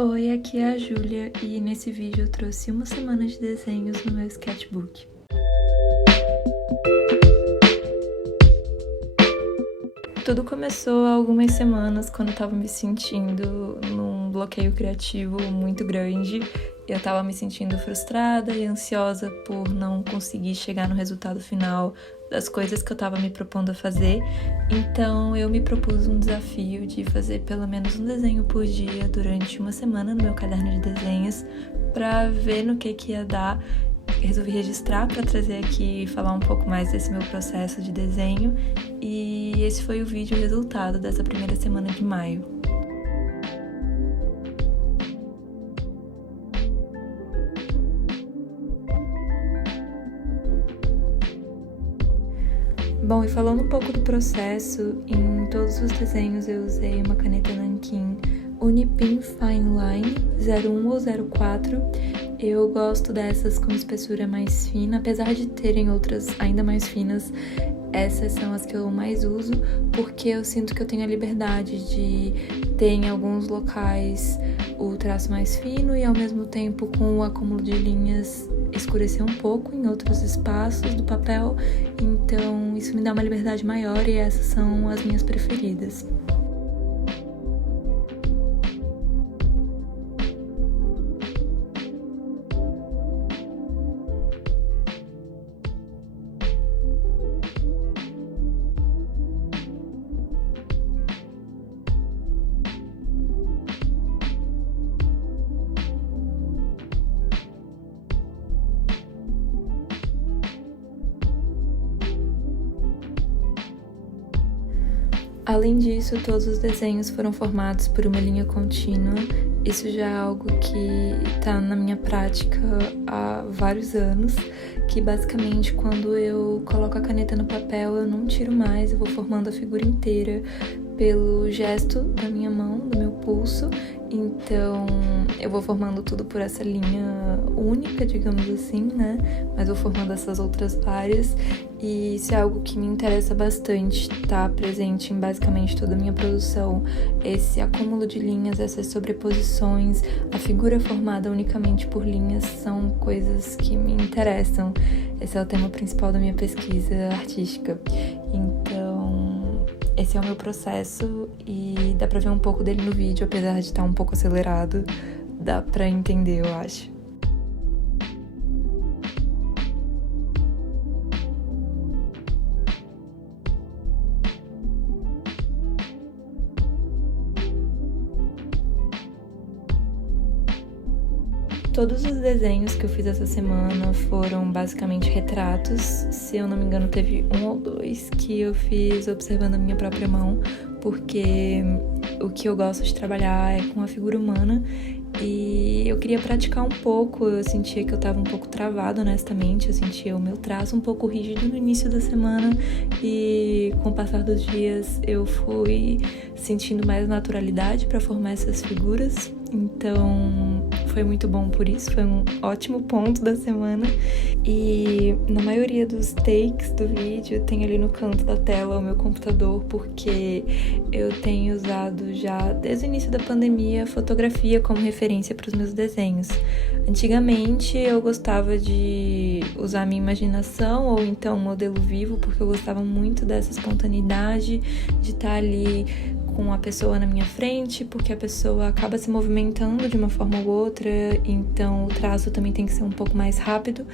Oi, aqui é a Júlia e nesse vídeo eu trouxe uma semana de desenhos no meu sketchbook. Tudo começou há algumas semanas quando eu tava me sentindo num bloqueio criativo muito grande. Eu tava me sentindo frustrada e ansiosa por não conseguir chegar no resultado final das coisas que eu tava me propondo a fazer. Então eu me propus um desafio de fazer pelo menos um desenho por dia durante uma semana no meu caderno de desenhos pra ver no que ia dar. Resolvi registrar para trazer aqui e falar um pouco mais desse meu processo de desenho, e esse foi o vídeo resultado dessa primeira semana de maio. Bom, e falando um pouco do processo, em todos os desenhos eu usei uma caneta Nankin Unipin Fine Line 01 ou 04. Eu gosto dessas com espessura mais fina, apesar de terem outras ainda mais finas. Essas são as que eu mais uso, porque eu sinto que eu tenho a liberdade de ter em alguns locais o traço mais fino e ao mesmo tempo com o acúmulo de linhas escurecer um pouco em outros espaços do papel. Então isso me dá uma liberdade maior e essas são as minhas preferidas. Além disso, todos os desenhos foram formados por uma linha contínua. Isso já é algo que está na minha prática há vários anos, que basicamente quando eu coloco a caneta no papel eu não tiro mais, eu vou formando a figura inteira pelo gesto da minha mão, do meu pulso. Então eu vou formando tudo por essa linha única, digamos assim, né? Mas vou formando essas outras várias, e isso é algo que me interessa bastante, tá presente em basicamente toda a minha produção. Esse acúmulo de linhas, essas sobreposições, a figura formada unicamente por linhas são coisas que me interessam. Esse é o tema principal da minha pesquisa artística. Então esse é o meu processo e dá pra ver um pouco dele no vídeo, apesar de estar um pouco acelerado, dá pra entender, eu acho. Todos os desenhos que eu fiz essa semana foram basicamente retratos. Se eu não me engano, teve um ou dois que eu fiz observando a minha própria mão, porque o que eu gosto de trabalhar é com a figura humana e eu queria praticar um pouco. Eu sentia que eu estava um pouco travada, honestamente. Eu sentia o meu traço um pouco rígido no início da semana e com o passar dos dias eu fui sentindo mais naturalidade para formar essas figuras. Então foi muito bom por isso, foi um ótimo ponto da semana. E na maioria dos takes do vídeo tem ali no canto da tela o meu computador, porque eu tenho usado já desde o início da pandemia fotografia como referência para os meus desenhos. Antigamente eu gostava de usar a minha imaginação ou então um modelo vivo, porque eu gostava muito dessa espontaneidade de estar ali com a pessoa na minha frente, porque a pessoa acaba se movimentando de uma forma ou outra, então o traço também tem que ser um pouco mais rápido.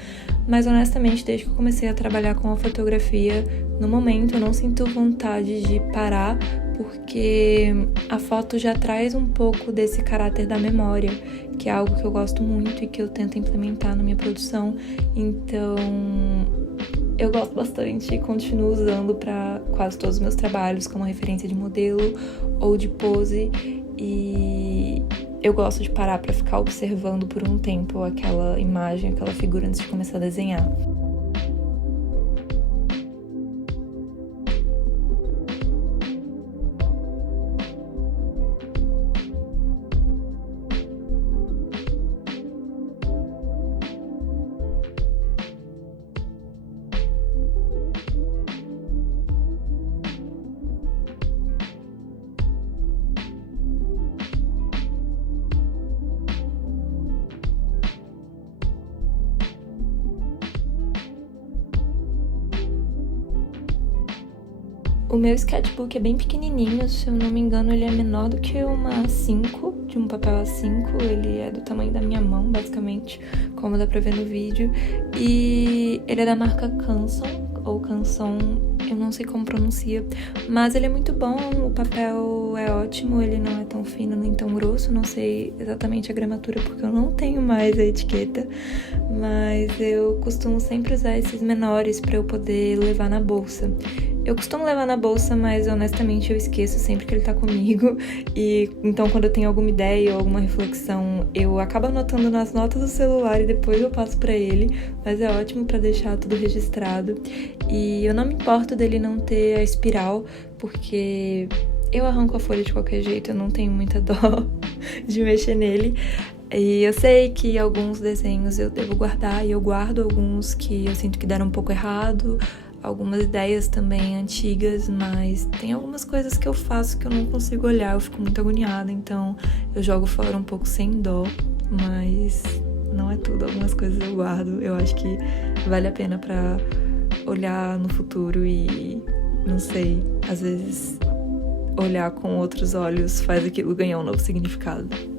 Mas honestamente, desde que eu comecei a trabalhar com a fotografia, no momento eu não sinto vontade de parar, porque a foto já traz um pouco desse caráter da memória, que é algo que eu gosto muito e que eu tento implementar na minha produção. Então eu gosto bastante e continuo usando para quase todos os meus trabalhos como referência de modelo ou de pose, e eu gosto de parar para ficar observando por um tempo aquela imagem, aquela figura antes de começar a desenhar. O meu sketchbook é bem pequenininho, se eu não me engano ele é menor do que uma A5, de um papel A5, ele é do tamanho da minha mão, basicamente, como dá pra ver no vídeo, e ele é da marca Canson, ou Canson, eu não sei como pronuncia, mas ele é muito bom, o papel é ótimo, ele não é tão fino nem tão grosso, não sei exatamente a gramatura porque eu não tenho mais a etiqueta, mas eu costumo sempre usar esses menores pra eu poder levar na bolsa. Eu costumo levar na bolsa, mas honestamente eu esqueço sempre que ele tá comigo. E então quando eu tenho alguma ideia ou alguma reflexão, eu acabo anotando nas notas do celular e depois eu passo pra ele. Mas é ótimo pra deixar tudo registrado. E eu não me importo dele não ter a espiral, porque eu arranco a folha de qualquer jeito, eu não tenho muita dó de mexer nele. E eu sei que alguns desenhos eu devo guardar, e eu guardo alguns que eu sinto que deram um pouco errado, algumas ideias também antigas, mas tem algumas coisas que eu faço que eu não consigo olhar, eu fico muito agoniada, então eu jogo fora um pouco sem dó, mas não é tudo, algumas coisas eu guardo, eu acho que vale a pena pra olhar no futuro e, não sei, às vezes olhar com outros olhos faz aquilo ganhar um novo significado.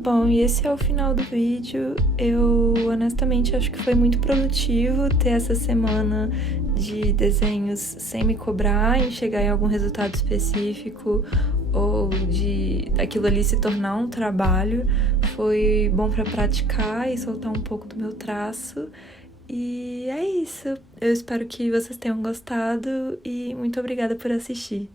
Bom, e esse é o final do vídeo. Eu honestamente acho que foi muito produtivo ter essa semana de desenhos sem me cobrar em chegar em algum resultado específico ou de aquilo ali se tornar um trabalho. Foi bom para praticar e soltar um pouco do meu traço. E é isso. Eu espero que vocês tenham gostado e muito obrigada por assistir.